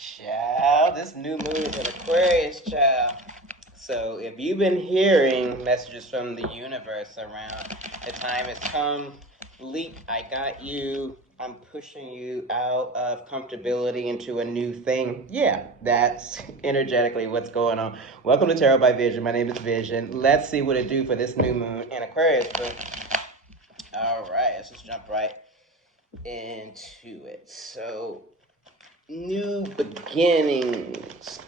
Child, this new moon is an Aquarius, child. So if you've been hearing messages from the universe around the time has come, leap, I got you, I'm pushing you out of comfortability into a new thing. Yeah, that's energetically what's going on. Welcome to Tarot by Vision. My name is Vision. Let's see what it do for this new moon in Aquarius. All right, let's just jump right into it. So, new beginnings.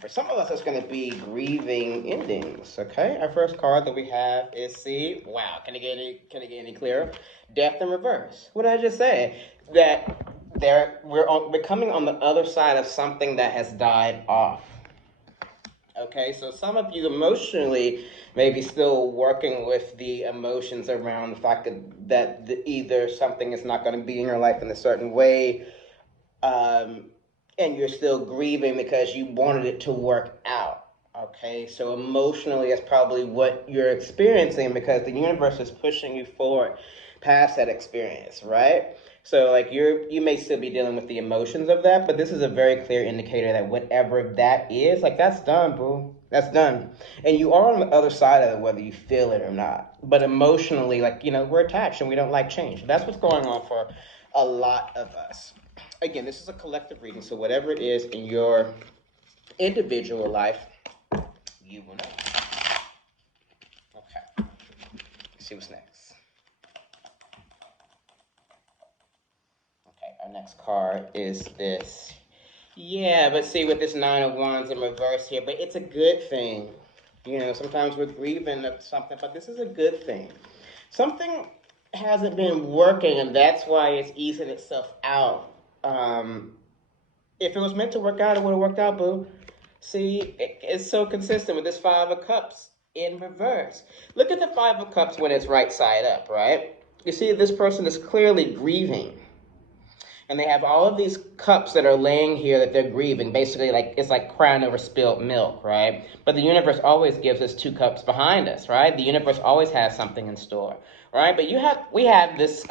For some of us, it's going to be grieving endings. Okay, our first card that we have is see. Wow, can it get any clearer? Death in reverse. What did I just say? That we're coming on the other side of something that has died off. Okay, so some of you emotionally may be still working with the emotions around the fact that either something is not going to be in your life in a certain way, and you're still grieving because you wanted it to work out. Okay, so emotionally, that's probably what you're experiencing because the universe is pushing you forward past that experience, right? So like you may still be dealing with the emotions of that, but this is a very clear indicator that whatever that is, like that's done, boo. That's done. And you are on the other side of it, whether you feel it or not. But emotionally, like, we're attached and we don't like change. That's what's going on for a lot of us. Again, this is a collective reading, so whatever it is in your individual life, you will know. Okay. Let's see what's next. Okay, our next card is this. Yeah, but see, with this Nine of Wands in reverse here, but it's a good thing. Sometimes we're grieving of something, but this is a good thing. Something hasn't been working, and that's why it's easing itself out. If it was meant to work out, it would have worked out, boo. See, it's so consistent with this Five of Cups in reverse. Look at the Five of Cups when it's right side up, right? You see, this person is clearly grieving. And they have all of these cups that are laying here that they're grieving. Basically, it's like crying over spilled milk, right? But the universe always gives us two cups behind us, right? The universe always has something in store, right? But we have this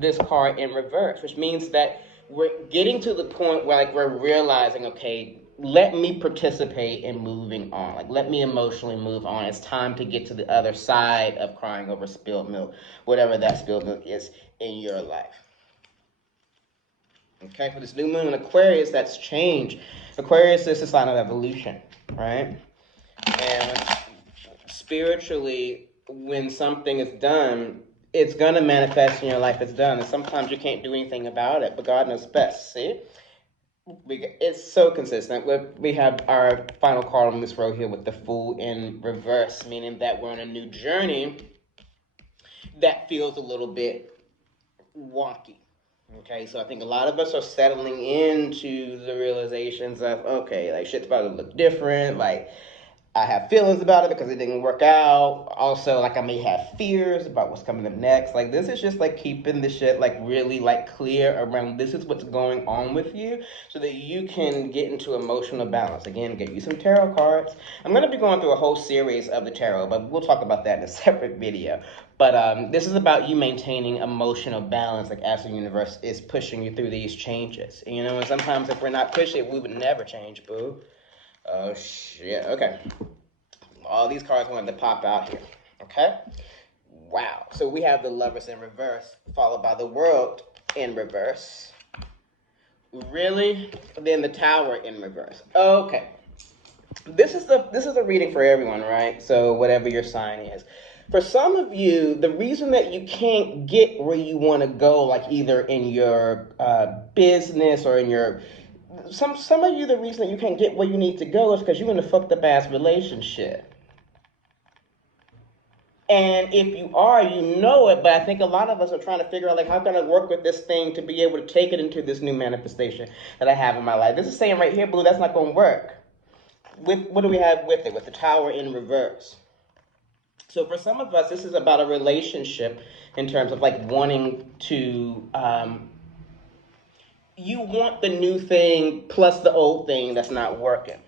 this card in reverse, which means that we're getting to the point where we're realizing, okay, let me participate in moving on. Let me emotionally move on. It's time to get to the other side of crying over spilled milk, whatever that spilled milk is in your life. Okay, for this new moon in Aquarius, that's change. Aquarius is a sign of evolution, right? And spiritually, when something is done, it's going to manifest in your life. It's done. And sometimes you can't do anything about it, but God knows best. See? It's so consistent. We have our final card on this row here with the Fool in reverse, meaning that we're on a new journey that feels a little bit wonky. Okay, so I think a lot of us are settling into the realizations of, okay, shit's about to look different, I have feelings about it because it didn't work out. Also, I may have fears about what's coming up next. This is just keeping the shit really clear around this is what's going on with you so that you can get into emotional balance. Again, get you some tarot cards. I'm going to be going through a whole series of the tarot, but we'll talk about that in a separate video. But this is about you maintaining emotional balance as the universe is pushing you through these changes. And sometimes if we're not pushing, we would never change, boo. Oh, shit. Okay. All these cards wanted to pop out here. Okay? Wow. So we have the Lovers in reverse, followed by the World in reverse. Really? Then the Tower in reverse. Okay. This is a reading for everyone, right? So whatever your sign is. For some of you, the reason that you can't get where you want to go, either in your business or in your... Some of you, the reason that you can't get where you need to go is because you're in a fucked up ass relationship. And if you are, you know it, but I think a lot of us are trying to figure out, how can I work with this thing to be able to take it into this new manifestation that I have in my life. This is saying right here, Blue, that's not going to work. What do we have with it? With the Tower in reverse. So for some of us, this is about a relationship in terms of, wanting to... you want the new thing plus the old thing that's not working.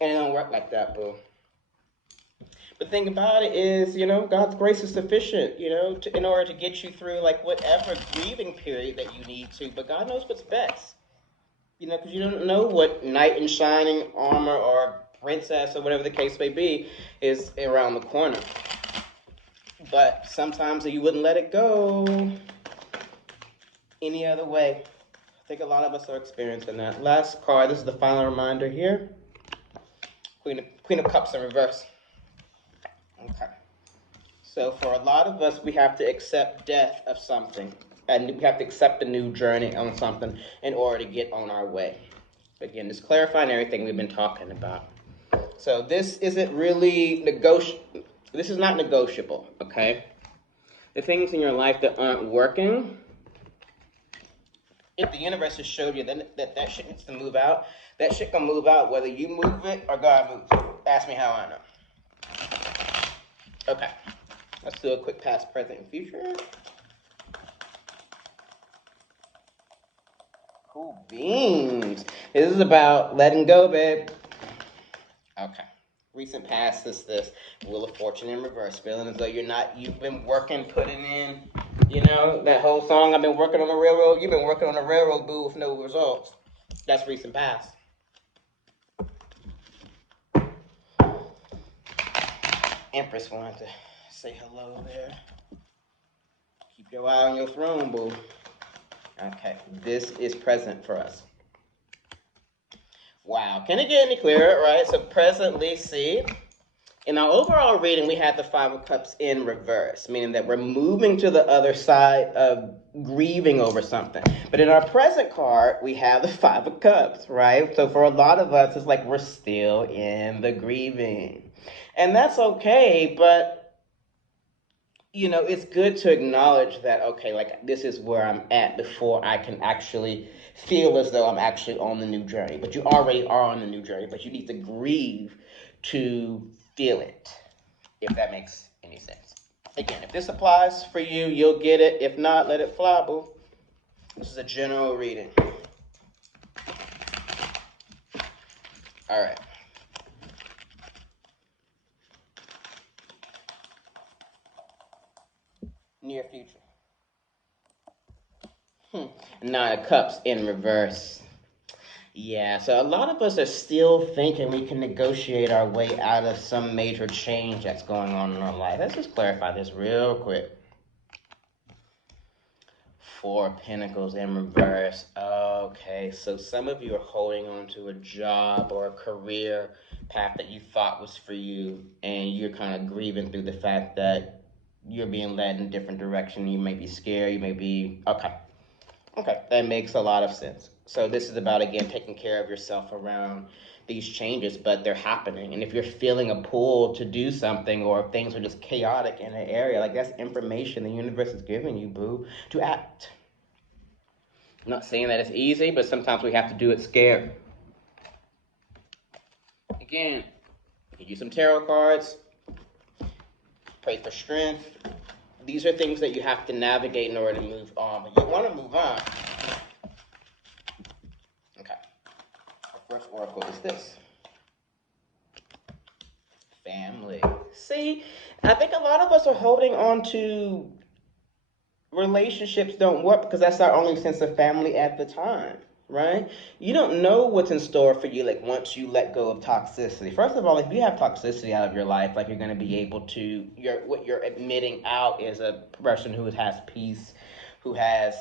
And it don't work like that, boo. The thing about it is, God's grace is sufficient, in order to get you through, whatever grieving period that you need to. But God knows what's best. You know, because you don't know what knight in shining armor or princess or whatever the case may be is around the corner. But sometimes you wouldn't let it go any other way. I think a lot of us are experiencing that. Last card, this is the final reminder here. Queen of Cups in reverse. Okay. So for a lot of us, we have to accept death of something. And we have to accept a new journey on something in order to get on our way. Again, just clarifying everything we've been talking about. So this isn't really negotiable. This is not negotiable, okay? The things in your life that aren't working, if the universe has showed you that shit needs to move out, that shit can move out whether you move it or God moves it. Ask me how I know. Okay. Let's do a quick past, present, and future. Cool beans. This is about letting go, babe. Okay. Recent past is this Wheel of Fortune in reverse. Feeling as though you've been working, putting in, that whole song, I've been working on the railroad. You've been working on the railroad, boo, with no results. That's recent past. Empress wanted to say hello there. Keep your eye on your throne, boo. Okay, this is present for us. Wow, can it get any clearer, right? So presently, see, in our overall reading, we had the Five of Cups in reverse, meaning that we're moving to the other side of grieving over something. But in our present card, we have the Five of Cups, right? So for a lot of us, it's like we're still in the grieving. And that's okay, but it's good to acknowledge that, okay, like this is where I'm at before I can actually feel as though I'm actually on the new journey. But you already are on the new journey, but you need to grieve to feel it, if that makes any sense. Again, if this applies for you, you'll get it. If not, let it fly, boo. This is a general reading. All right. Near future. Nine of Cups in reverse. Yeah, so a lot of us are still thinking we can negotiate our way out of some major change that's going on in our life. Let's just clarify this real quick. Four of Pentacles in reverse. Okay, so some of you are holding on to a job or a career path that you thought was for you, and you're kind of grieving through the fact that you're being led in a different direction. You may be scared, you may be... Okay, that makes a lot of sense. So this is about, again, taking care of yourself around these changes, but they're happening. And if you're feeling a pull to do something, or if things are just chaotic in an area, like that's information the universe is giving you, boo, to act. I'm not saying that it's easy, but sometimes we have to do it scared. Again, get you some tarot cards, pray for strength. These are things that you have to navigate in order to move on, but you want to move on. Okay. The first oracle is this. Family. See, I think a lot of us are holding on to relationships don't work because that's our only sense of family at the time, right? You don't know what's in store for you, like once you let go of toxicity. First of all, if you have toxicity out of your life, like you're going to be able to, what you're admitting out is a person who has peace, who has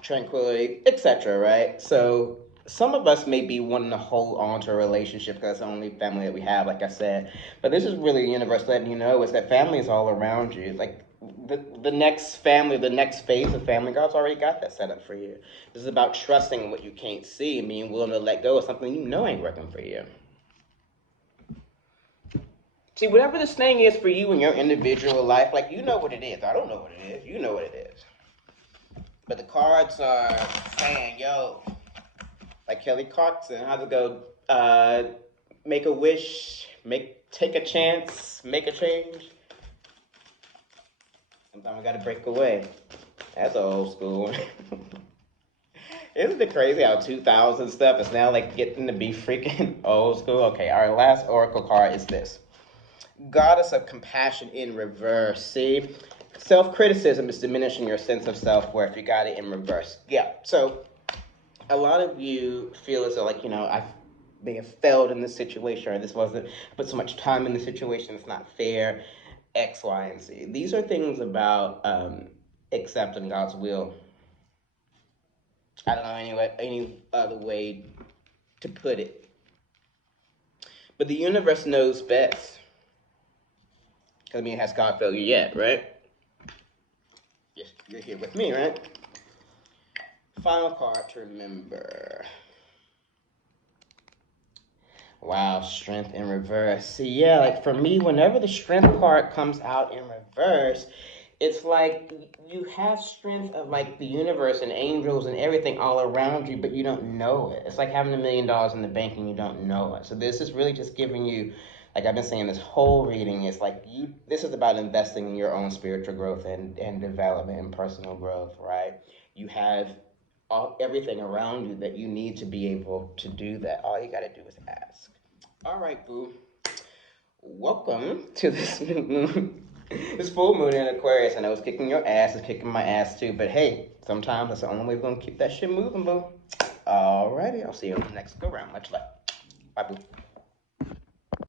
tranquility, etc., right? So some of us may be wanting to hold on to a relationship because that's the only family that we have, like I said. But this is really the universe letting you know is that family is all around you. Like the next family, the next phase of family, God's already got that set up for you. This is about trusting what you can't see and being willing to let go of something you know ain't working for you. See, whatever this thing is for you in your individual life, like you know what it is. I don't know what it is. You know what it is. But the cards are saying, yo, like Kelly Clarkson, how's it go? Make a wish, take a chance, make a change. Sometimes we gotta break away. That's old school. Isn't it crazy how 2000 stuff is now like getting to be freaking old school? Okay, our last oracle card is this. Goddess of Compassion in reverse. See? Self-criticism is diminishing your sense of self-worth. You got it in reverse. Yeah, so a lot of you feel as though, like, I may have failed in this situation, or this wasn't, I put so much time in the situation, it's not fair, X, Y, and Z. These are things about accepting God's will. I don't know any other way to put it. But the universe knows best. I mean, has God failed you yet, right? Yes, you're here with me, right? Final card to remember. Wow, strength in reverse. See, yeah, like for me, whenever the strength card comes out in reverse, it's like you have strength of like the universe and angels and everything all around you, but you don't know it. It's like having $1 million in the bank and you don't know it. So this is really just giving you, like I've been saying this whole reading, is like this is about investing in your own spiritual growth and development and personal growth, right? You have everything around you that you need to be able to do that. All you got to do is ask. All right, boo. Welcome to this new moon. This full moon in Aquarius. I know it's kicking your ass. It's kicking my ass too. But hey, sometimes that's the only way we're going to keep that shit moving, boo. Alrighty. I'll see you on the next go round. Much love. Bye, boo.